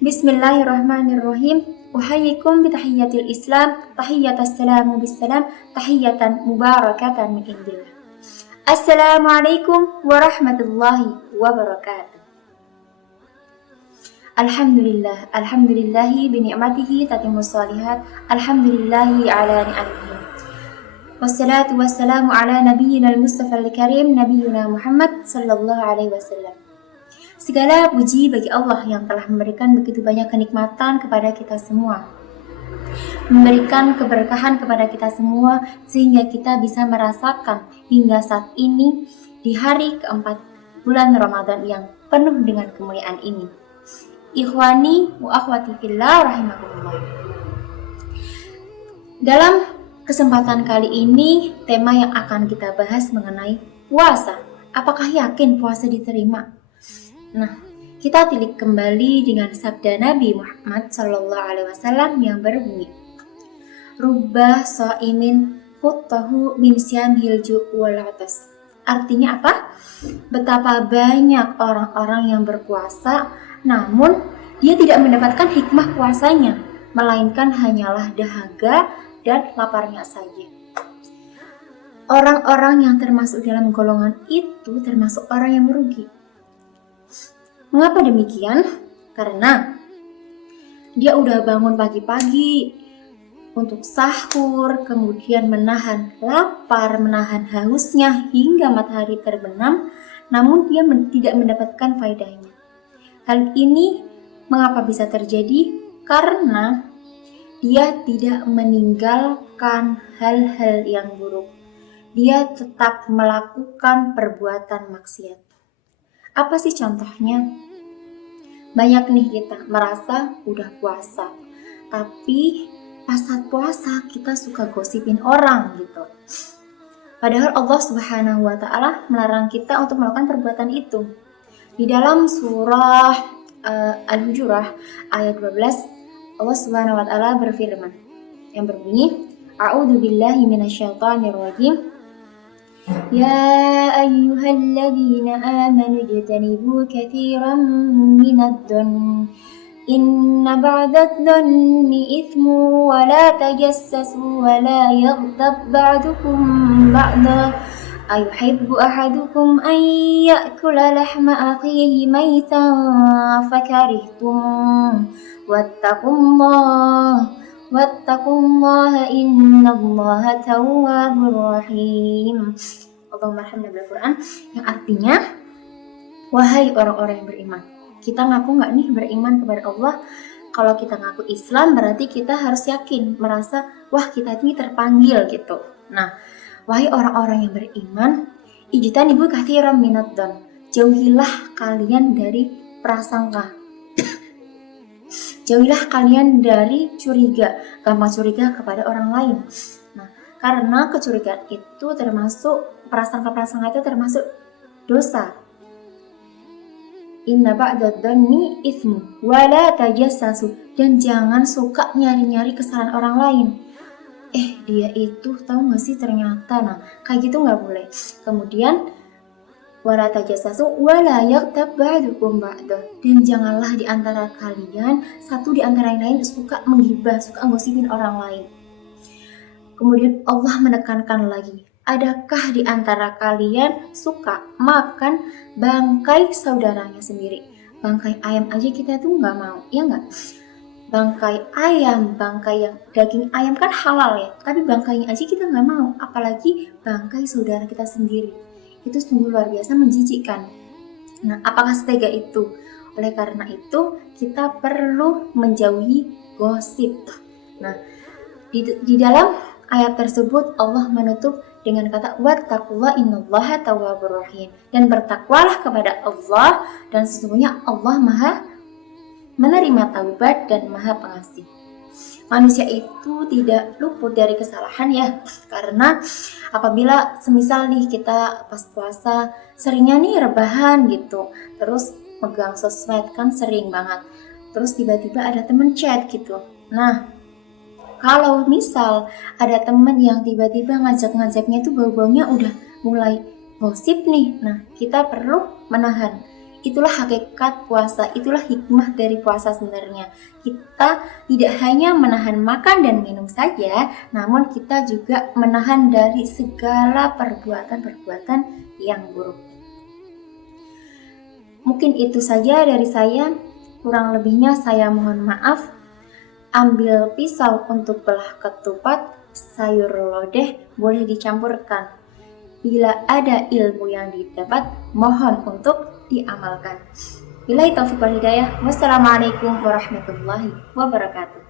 Bismillahirrahmanirrahim. Uhayyikum bitahiyyatil Islam, tahiyyatassalamu bissalam, tahiyyatan mubarakatan min indillah. Assalamualaikum warahmatullahi wabarakatuh. Alhamdulillahi bini'matihi tatimmus shalihat, alhamdulillahi ala ni'amihi. Wassalatu wassalamu ala nabiyyina al-mustafa al-karim, nabiyyuna Muhammad sallallahu alaihi wasallam. Segala puji bagi Allah yang telah memberikan begitu banyak kenikmatan kepada kita semua, memberikan keberkahan kepada kita semua sehingga kita bisa merasakan hingga saat ini di hari keempat bulan Ramadan yang penuh dengan kemuliaan ini. Ikhwani wa akhwati fillah rahimakumullah. Dalam kesempatan kali ini tema yang akan kita bahas mengenai puasa. Apakah yakin puasa diterima? Nah, kita tilik kembali dengan sabda Nabi Muhammad SAW yang berbunyi, Rubba sha'imin futtahu min syamhil ju' wal 'atas. Artinya apa? Betapa banyak orang-orang yang berpuasa, namun dia tidak mendapatkan hikmah puasanya, melainkan hanyalah dahaga dan laparnya saja. Orang-orang yang termasuk dalam golongan itu termasuk orang yang merugi. Mengapa demikian? Karena dia udah bangun pagi-pagi untuk sahur, kemudian menahan lapar, menahan hausnya hingga matahari terbenam, namun dia tidak mendapatkan faedahnya. Hal ini mengapa bisa terjadi? Karena dia tidak meninggalkan hal-hal yang buruk. Dia tetap melakukan perbuatan maksiat. Apa sih contohnya? Banyak nih kita merasa udah puasa, tapi pas saat puasa kita suka gosipin orang gitu. Padahal Allah Subhanahu wa Ta'ala melarang kita untuk melakukan perbuatan itu. Di dalam surah Al-Hujurat ayat 12, Allah Subhanahu wa Ta'ala berfirman yang berbunyi, A'udzu billahi minasyaitonir rajim. Ya ayyuhalladzina amanu ijtanibu katsiran minadh-dhanni inna ba'dadh-dhanni ithmu wa la tajassasu wa la yaghtab ba'dukum ba'da ayuhibbu ahadukum an ya'kula lahma akhihi maytan fakarihtum wattaqullaha innallaha tawwabur rahim. Allahumma arhamna bil Quran, yang artinya, wahai orang-orang yang beriman. Kita ngaku nggak nih beriman kepada Allah? Kalau kita ngaku Islam berarti kita harus yakin, merasa wah kita ini terpanggil gitu. Nah, wahai orang-orang yang beriman, ijtanibu katsiran minadh-dhann. Jauhilah kalian dari prasangka. Jauhilah kalian dari curiga, gampang curiga kepada orang lain. Nah, karena kecurigaan itu termasuk, prasangka-prasangka itu termasuk dosa. Inna ba'dadh-dhanni itsmu wa la tajassasu, dan jangan suka nyari-nyari kesalahan orang lain. Dia itu tahu gak sih ternyata, nah kayak gitu gak boleh. Kemudian wala tajassasu wala yaghtab ba'dukum ba'da, dan janganlah di antara kalian satu di antara yang lain suka menggibah, suka ngosipin orang lain. Kemudian Allah menekankan lagi, adakah di antara kalian suka makan bangkai saudaranya sendiri? Bangkai ayam aja kita tuh nggak mau, ya nggak? Bangkai ayam, bangkai yang daging ayam kan halal ya, tapi bangkainya aja kita nggak mau, apalagi bangkai saudara kita sendiri. Itu sungguh luar biasa menjijikkan. Nah, apakah setega itu? Oleh karena itu, kita perlu menjauhi gosip. Nah, di dalam ayat tersebut Allah menutup dengan kata wattaqullaha innallaha tawwabur rahim, dan bertakwalah kepada Allah, dan sesungguhnya Allah Maha menerima taubat dan Maha pengasih. Manusia itu tidak luput dari kesalahan ya, karena apabila semisal nih kita pas puasa seringnya nih rebahan gitu, terus megang sosmed kan sering banget, terus tiba-tiba ada temen chat gitu. Nah, kalau misal ada temen yang tiba-tiba ngajak-ngajaknya itu bau-baunya udah mulai gosip nih, nah kita perlu menahan. Itulah hakikat puasa, itulah hikmah dari puasa sebenarnya. Kita tidak hanya menahan makan dan minum saja, namun kita juga menahan dari segala perbuatan-perbuatan yang buruk. Mungkin itu saja dari saya, kurang lebihnya saya mohon maaf. Ambil pisau untuk belah ketupat, sayur lodeh boleh dicampurkan. Bila ada ilmu yang didapat, mohon untuk diamalkan. Billahi taufiq wal hidayah. Wassalamualaikum warahmatullahi wabarakatuh.